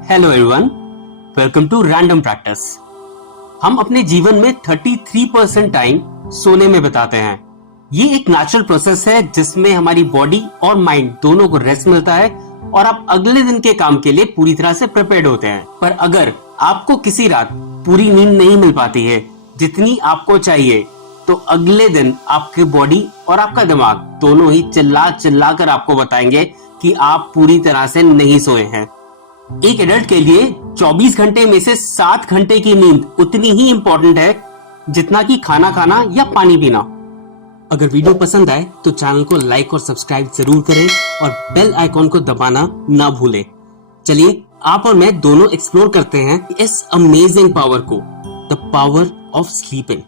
Hello everyone, welcome to random practice. हम अपने जीवन में 33% टाइम सोने में बिताते हैं। ये एक नेचुरल प्रोसेस है जिसमें हमारी बॉडी और माइंड दोनों को रेस्ट मिलता है और आप अगले दिन के काम के लिए पूरी तरह से प्रिपेयर्ड होते हैं। पर अगर आपको किसी रात पूरी नींद नहीं मिल पाती है जितनी आपको चाहिए, तो अगले दिन आपकी बॉडी और आपका दिमाग दोनों ही चिल्ला चिल्ला कर आपको बताएंगे कि आप पूरी तरह से नहीं सोए हैं। एक एडल्ट के लिए 24 घंटे में से 7 घंटे की नींद उतनी ही इंपॉर्टेंट है जितना कि खाना खाना या पानी पीना। अगर वीडियो पसंद आए तो चैनल को लाइक और सब्सक्राइब जरूर करें और बेल आइकॉन को दबाना ना भूलें। चलिए आप और मैं दोनों एक्सप्लोर करते हैं इस अमेजिंग पावर को, the power of sleeping.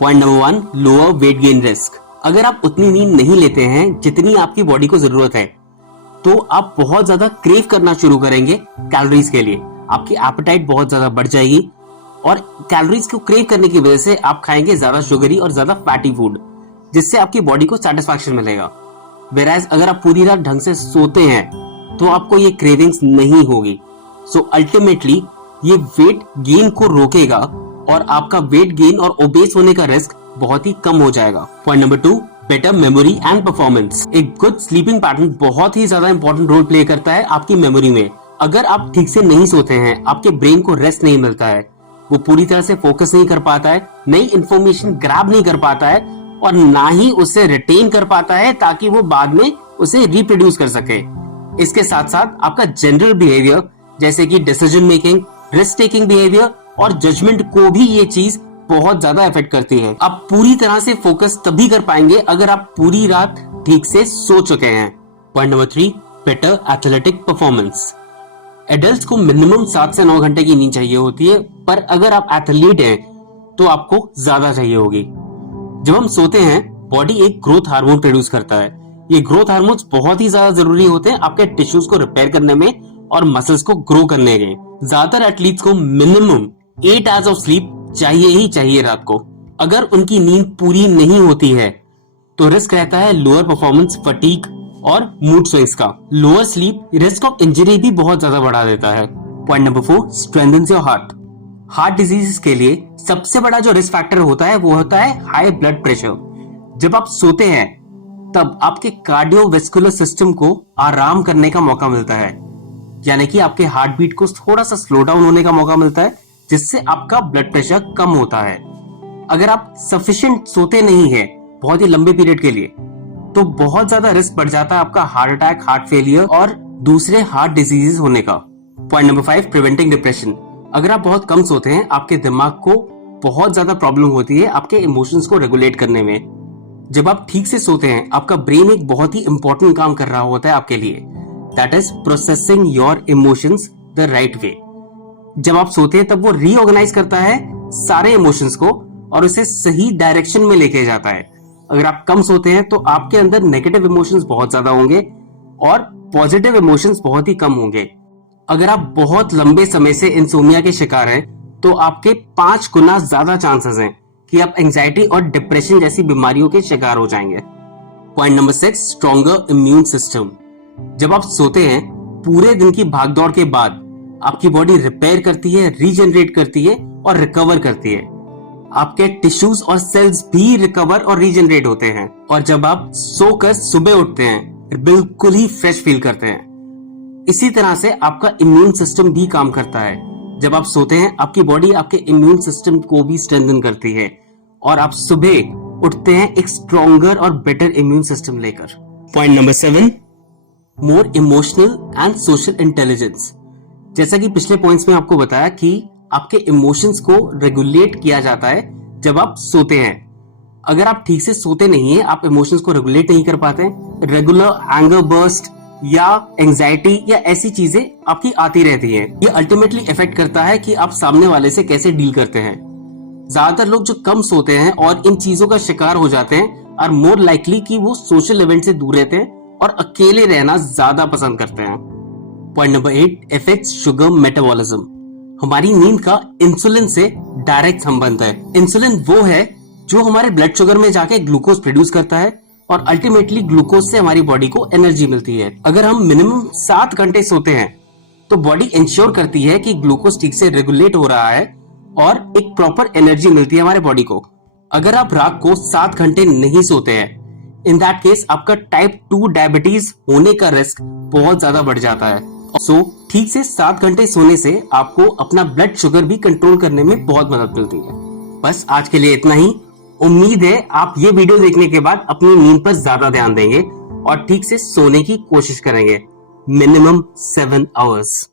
Point number 1, lower weight gain risk. अगर आप उतनी नींद नहीं लेते हैं जितनी आपकी बॉडी को जरूरत है, तो आप बहुत ज्यादा क्रेव करना शुरू करेंगे कैलोरीज के लिए। आपकी एपेटाइट बहुत ज्यादा बढ़ जाएगी और कैलोरीज को क्रेव करने की वजह से आप खाएंगे ज्यादा शुगरी और ज्यादा फैटी फूड, जिससे आपकी बॉडी को सेटिस्फैक्शन मिलेगा। वेराज अगर आप पूरी रात ढंग से सोते हैं तो आपको ये क्रेविंग्स नहीं होगी। सो अल्टीमेटली ये वेट गेन को रोकेगा और आपका वेट गेन और ओबेस होने का रिस्क बहुत ही कम हो जाएगा। Point number 2, better memory and performance. एक गुड स्लीपिंग पैटर्न बहुत ही ज्यादा इंपॉर्टेंट रोल प्ले करता है आपकी मेमोरी में। अगर आप ठीक से नहीं सोते हैं, आपके ब्रेन को रेस्ट नहीं मिलता है, वो पूरी तरह से फोकस नहीं कर पाता है, नई इंफॉर्मेशन ग्रैब नहीं कर पाता है और ना ही उसे रिटेन कर पाता है ताकि वो बाद में उसे रिप्रोड्यूस कर सके। इसके साथ साथ आपका जनरल बिहेवियर जैसे कि decision making, risk taking behaviour और जजमेंट को भी ये चीज बहुत ज्यादा इफेक्ट करती है। आप पूरी तरह से फोकस तभी कर पाएंगे अगर आप पूरी रात ठीक से सो चुके हैं। Point number 3, better athletic performance. Adults को मिनिमम 7 से 9 घंटे की नींद चाहिए होती है, पर अगर आप एथलीट हैं तो आपको ज्यादा चाहिए होगी। जब हम सोते हैं, बॉडी एक ग्रोथ हार्मोन प्रोड्यूस करता है। ये ग्रोथ हार्मोन्स बहुत ही ज्यादा जरूरी होते हैं आपके टिश्यूज को रिपेयर करने में और मसल्स को ग्रो करने में। ज्यादातर एथलीट्स को मिनिमम 8 आवर्स ऑफ स्लीप चाहिए ही चाहिए रात को। अगर उनकी नींद पूरी नहीं होती है तो रिस्क रहता है लोअर परफॉर्मेंस, फटीग और मूड स्विंग्स का। Lower sleep risk of injury भी बहुत ज्यादा बढ़ा देता है। Point number 4, strengthens your heart. Heart disease के लिए सबसे बड़ा जो रिस्क फैक्टर होता है वो होता है हाई ब्लड प्रेशर। जब आप सोते हैं तब आपके कार्डियोवैस्कुलर सिस्टम को आराम करने का मौका मिलता है, यानी कि आपके हार्ट बीट को थोड़ा सा स्लो डाउन होने का मौका मिलता है, जिससे आपका ब्लड प्रेशर कम होता है। अगर आप सफिशिएंट सोते नहीं है बहुत ही लंबे पीरियड के लिए, तो बहुत ज्यादा रिस्क बढ़ जाता है आपका हार्ट अटैक, हार्ट फेलियर और दूसरे हार्ट डिजीजेस होने का। Point number 5, preventing depression. अगर आप बहुत कम सोते हैं, आपके दिमाग को बहुत ज्यादा प्रॉब्लम होती है आपके इमोशंस को रेगुलेट करने में। जब आप ठीक से सोते हैं, आपका ब्रेन एक बहुत ही इंपॉर्टेंट काम कर रहा होता है आपके लिए, that is processing your emotions the right way. जब आप सोते हैं तब वो रीऑर्गेनाइज करता है सारे इमोशंस को और उसे सही डायरेक्शन में लेके जाता है। अगर आप कम सोते हैं तो आपके अंदर नेगेटिव इमोशंस बहुत ज्यादा होंगे और पॉजिटिव इमोशंस बहुत ही कम होंगे। अगर आप बहुत लंबे समय से इंसोमिया के शिकार हैं तो आपके 5 गुना ज्यादा चांसेस हैं कि आप एंजाइटी और डिप्रेशन जैसी बीमारियों के शिकार हो जाएंगे। Point number 6, stronger immune system. जब आप सोते हैं, पूरे दिन की भागदौड़ के बाद आपकी बॉडी रिपेयर करती है, रीजनरेट करती है और रिकवर करती है। आपके टिश्यूज और सेल्स भी रिकवर और रीजनरेट होते हैं और जब आप सोकर सुबह उठते हैं बिल्कुल ही फ्रेश फील करते हैं। इसी तरह से आपका इम्यून सिस्टम भी काम करता है। जब आप सोते हैं, आपकी बॉडी आपके इम्यून सिस्टम को भी स्ट्रेंथन करती है और आप सुबह उठते हैं एक स्ट्रॉन्गर और बेटर इम्यून सिस्टम लेकर। Point number 7, more emotional and social intelligence. जैसा कि पिछले पॉइंट्स में आपको बताया कि आपके इमोशंस को रेगुलेट किया जाता है जब आप सोते हैं। अगर आप ठीक से सोते नहीं है, आप इमोशंस को रेगुलेट नहीं कर पाते, रेगुलर एंगर बर्स्ट या एंजाइटी या ऐसी चीजें आपकी आती रहती हैं। ये अल्टीमेटली इफेक्ट करता है कि आप सामने वाले से कैसे डील करते हैं। ज्यादातर लोग जो कम सोते हैं और इन चीजों का शिकार हो जाते हैं आर मोर लाइकली कि वो सोशल इवेंट से दूर रहते हैं और अकेले रहना ज्यादा पसंद करते हैं। Point number 8, effects sugar metabolism. हमारी नींद का इंसुलिन से डायरेक्ट संबंध है। इंसुलिन वो है जो हमारे ब्लड शुगर में जाके ग्लूकोज प्रोड्यूस करता है और अल्टीमेटली ग्लूकोज से हमारी बॉडी को एनर्जी मिलती है। अगर हम मिनिमम 7 घंटे सोते हैं तो बॉडी इंश्योर करती है कि ग्लूकोज ठीक से रेगुलेट हो रहा है और एक प्रॉपर एनर्जी मिलती है हमारे बॉडी को। अगर आप रात को 7 घंटे नहीं सोते हैं, इन दैट केस आपका टाइप 2 डायबिटीज होने का रिस्क बहुत ज्यादा बढ़ जाता है। सो ठीक से 7 घंटे सोने से आपको अपना ब्लड शुगर भी कंट्रोल करने में बहुत मदद मिलती है। बस आज के लिए इतना ही। उम्मीद है आप ये वीडियो देखने के बाद अपनी नींद पर ज्यादा ध्यान देंगे और ठीक से सोने की कोशिश करेंगे, मिनिमम 7 आवर्स।